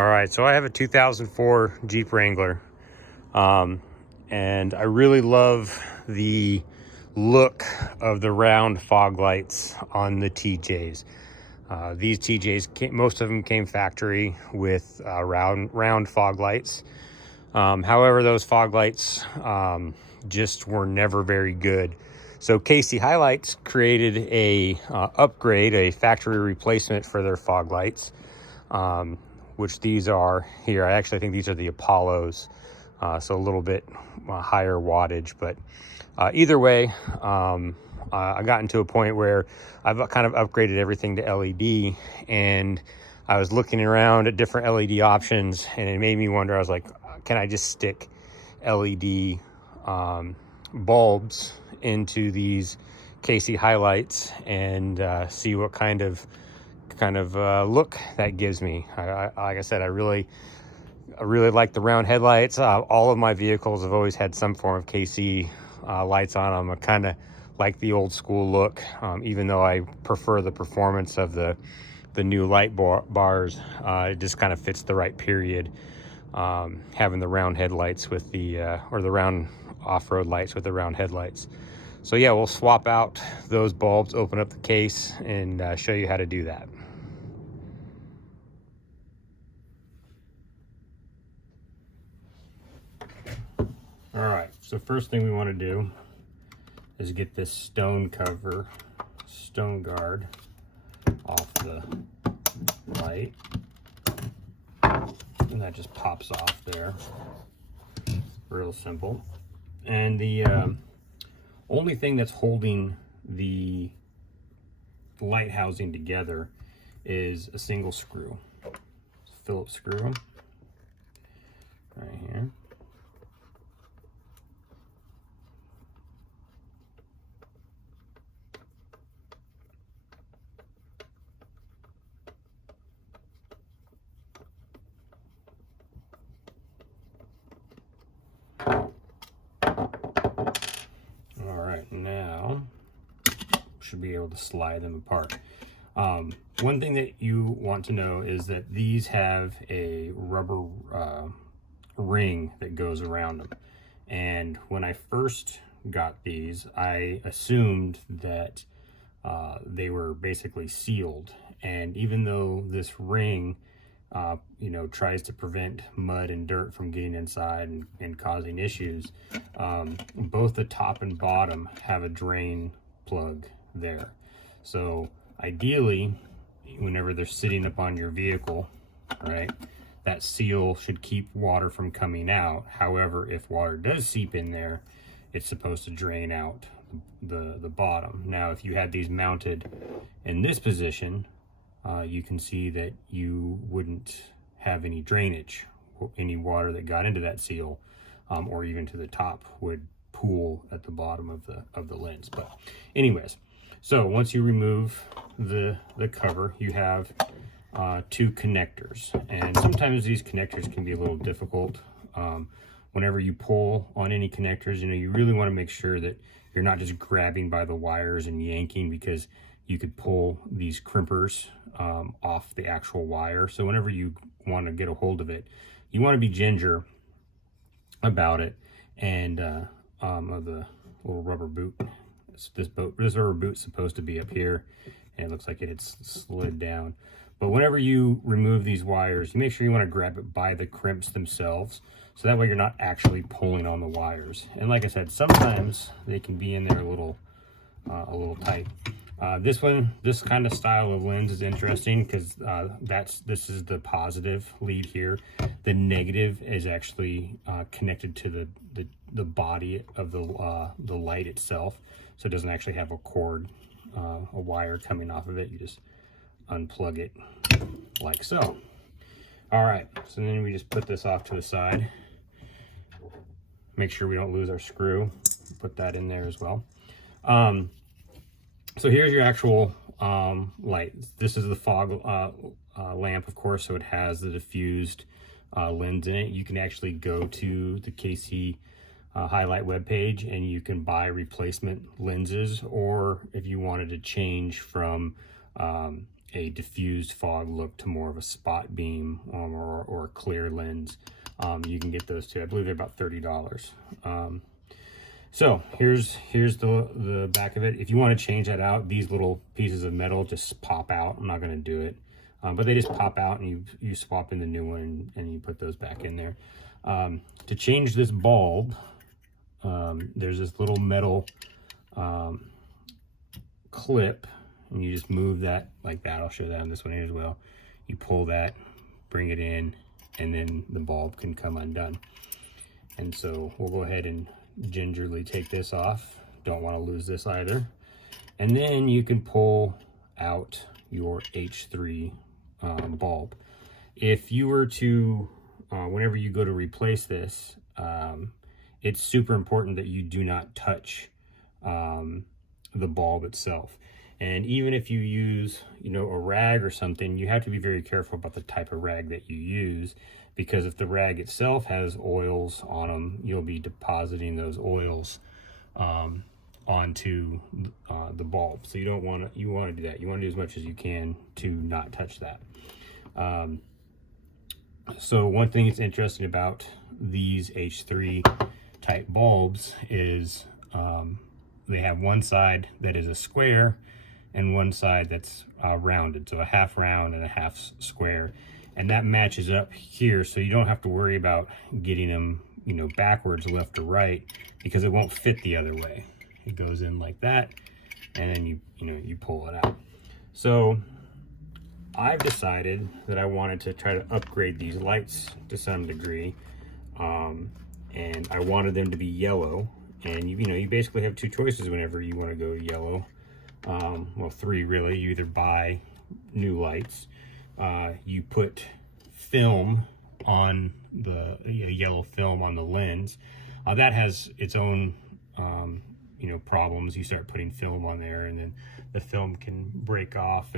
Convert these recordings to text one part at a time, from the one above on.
All right, so I have a 2004 Jeep Wrangler, and I really love the look of the round fog lights on the TJs. These TJs, most of them came factory with round fog lights. However, those fog lights just were never very good. So KC HiLITES created a upgrade, a factory replacement for their fog lights, which these are here. I actually think these are the Apollos, so a little bit higher wattage. But either way, I got into a point where I've kind of upgraded everything to LED, and I was looking around at different LED options, and it made me wonder. I was like, can I just stick LED bulbs into these KC HiLITES and see what kind of look that gives me? Like I said, I really like the round headlights. All of my vehicles have always had some form of KC lights on them. I kind of like the old school look, even though I prefer the performance of the new light bars. It just kind of fits the right period, having the round headlights with the or the round off-road lights with the round headlights. So yeah, we'll swap out those bulbs, open up the case, and show you how to do that. All right, so first thing we want to do is get this stone guard off the light, and that just pops off there. Real simple. And the only thing that's holding the light housing together is a single screw. Phillips screw right here. Now should be able to slide them apart. One thing that you want to know is that these have a rubber ring that goes around them, and when I first got these, I assumed that they were basically sealed, and even though this ring tries to prevent mud and dirt from getting inside and causing issues, both the top and bottom have a drain plug there. So ideally, whenever they're sitting up on your vehicle, right, that seal should keep water from coming out. However, if water does seep in there, it's supposed to drain out the bottom. Now, if you had these mounted in this position, you can see that you wouldn't have any drainage. Any water that got into that seal, or even to the top, would pool at the bottom of the lens. But anyways, so once you remove the cover, you have two connectors, and sometimes these connectors can be a little difficult. Whenever you pull on any connectors, you really want to make sure that you're not just grabbing by the wires and yanking, because you could pull these crimpers off the actual wire. So whenever you want to get a hold of it, you want to be ginger about it. And of the little rubber boot, this rubber boot's supposed to be up here, and it looks like it had slid down. But whenever you remove these wires, you make sure you want to grab it by the crimps themselves, so that way you're not actually pulling on the wires. And like I said, sometimes they can be in there a little tight. This kind of style of lens is interesting because this is the positive lead here. The negative is actually connected to the body of the light itself, so it doesn't actually have a cord, a wire coming off of it. You just unplug it like so. All right, so then we just put this off to the side. Make sure we don't lose our screw. Put that in there as well. So here's your actual light. This is the fog lamp, of course, so it has the diffused lens in it. You can actually go to the KC HiLITE webpage and you can buy replacement lenses, or if you wanted to change from a diffused fog look to more of a spot beam or a clear lens, you can get those too. I believe they're about $30. So here's the back of it. If you want to change that out, these little pieces of metal just pop out. I'm not going to do it, but they just pop out, and you swap in the new one and you put those back in there. To change this bulb, there's this little metal clip, and you just move that like that. I'll show that on this one here as well. You pull that, bring it in, and then the bulb can come undone. And so we'll go ahead and gingerly take this off. Don't want to lose this either. And then you can pull out your H3 bulb. If you were to, whenever you go to replace this, it's super important that you do not touch the bulb itself. And even if you use, you know, a rag or something, you have to be very careful about the type of rag that you use, because if the rag itself has oils on them, you'll be depositing those oils onto the bulb. So you want to do that. You want to do as much as you can to not touch that. So one thing that's interesting about these H3 type bulbs is they have one side that is a square and one side that's rounded, so a half round and a half square, and that matches up here, so you don't have to worry about getting them, you know, backwards, left or right, because it won't fit the other way. It goes in like that, and then you pull it out. So I've decided that I wanted to try to upgrade these lights to some degree, and I wanted them to be yellow. And you basically have two choices whenever you want to go yellow. Well, three really. You either buy new lights, you put film on the yellow film on the lens. That has its own problems. You start putting film on there, and then the film can break off,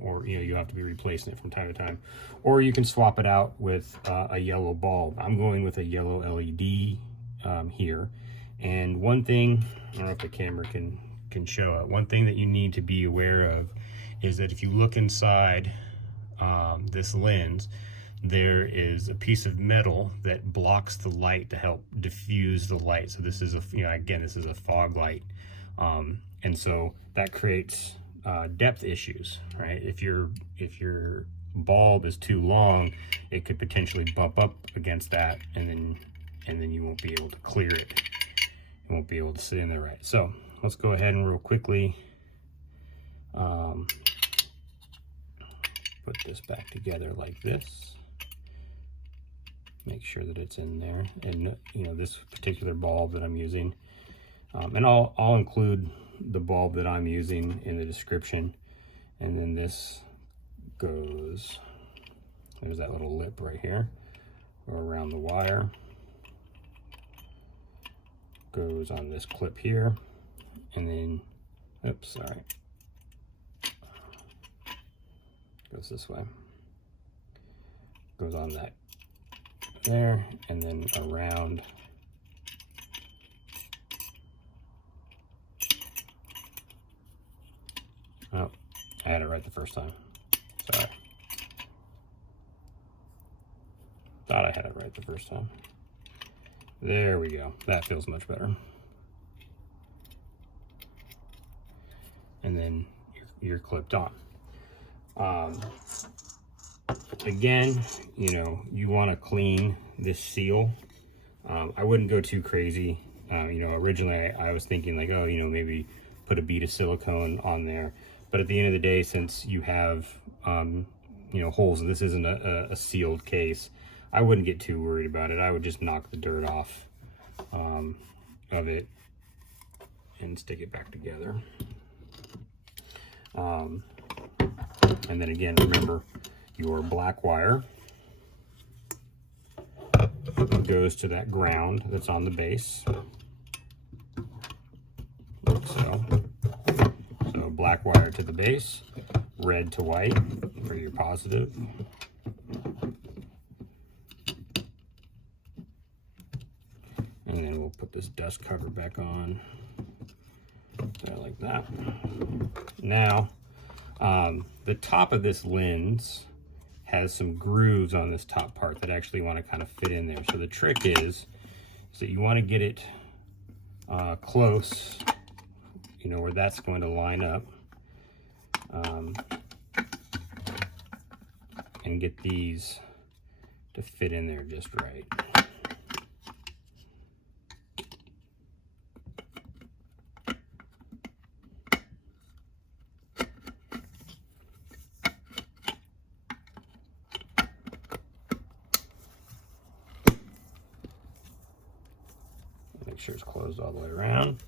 or you have to be replacing it from time to time, or you can swap it out with a yellow bulb. I'm going with a yellow LED here. And one thing, I don't know if the camera can show it, one thing that you need to be aware of is that if you look inside this lens, there is a piece of metal that blocks the light to help diffuse the light. So this is again, this is a fog light, and so that creates depth issues, right? If your bulb is too long, it could potentially bump up against that, and then you won't be able to clear it. You won't be able to sit in there right. So let's go ahead and real quickly put this back together like this. Make sure that it's in there, and this particular bulb that I'm using, and I'll include the bulb that I'm using in the description. And then this goes, there's that little lip right here, go around the wire, goes on this clip here, and then goes this way, goes on that there, and then around. Oh, I had it right the first time. Sorry. Thought I had it right the first time. There we go. That feels much better. And then you're clipped on. Again, you want to clean this seal. I wouldn't go too crazy. Originally I was thinking like, oh, maybe put a bead of silicone on there. But at the end of the day, since you have, holes, this isn't a sealed case, I wouldn't get too worried about it. I would just knock the dirt off of it and stick it back together. And then again, remember your black wire goes to that ground that's on the base, like so. So black wire to the base, red to white for your positive. And then we'll put this dust cover back on. like that. Now, the top of this lens has some grooves on this top part that actually want to kind of fit in there. So the trick is that you want to get it close, you know, where that's going to line up, and get these to fit in there just right. Make sure it's closed all the way around.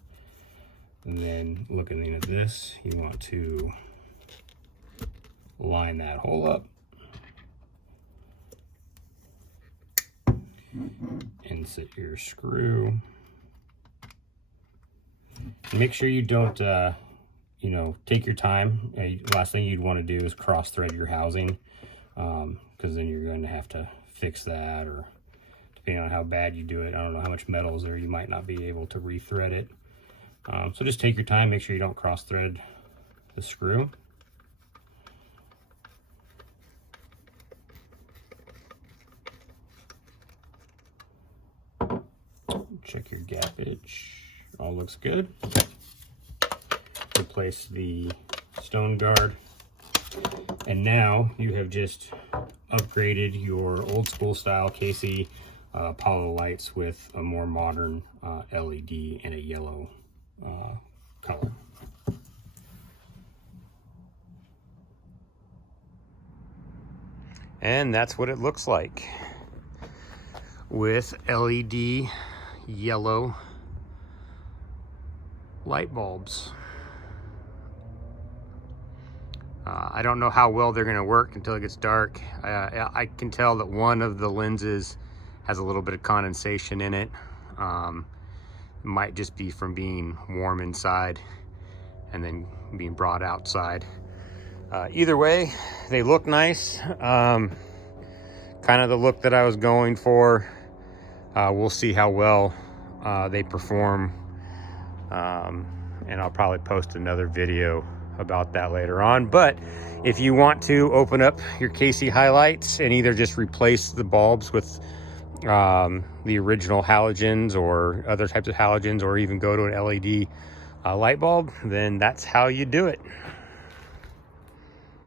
And then looking at this, you want to line that hole up. Insert your screw. Make sure you don't, you know, take your time. Last thing you'd want to do is cross thread your housing, because then you're going to have to fix that, or depending on how bad you do it, I don't know how much metal is there, you might not be able to rethread it. So just take your time, make sure you don't cross thread the screw. Check your gappage, all looks good. Replace the stone guard. And now you have just upgraded your old school style KC Apollo lights with a more modern LED and a yellow color. And that's what it looks like with LED yellow light bulbs. I don't know how well they're going to work until it gets dark. I can tell that one of the lenses has a little bit of condensation in it. Might just be from being warm inside and then being brought outside. Either way, they look nice. Kind of the look that I was going for. We'll see how well they perform. And I'll probably post another video about that later on. But if you want to open up your KC HiLITES and either just replace the bulbs with the original halogens or other types of halogens, or even go to an LED light bulb, then that's how you do it.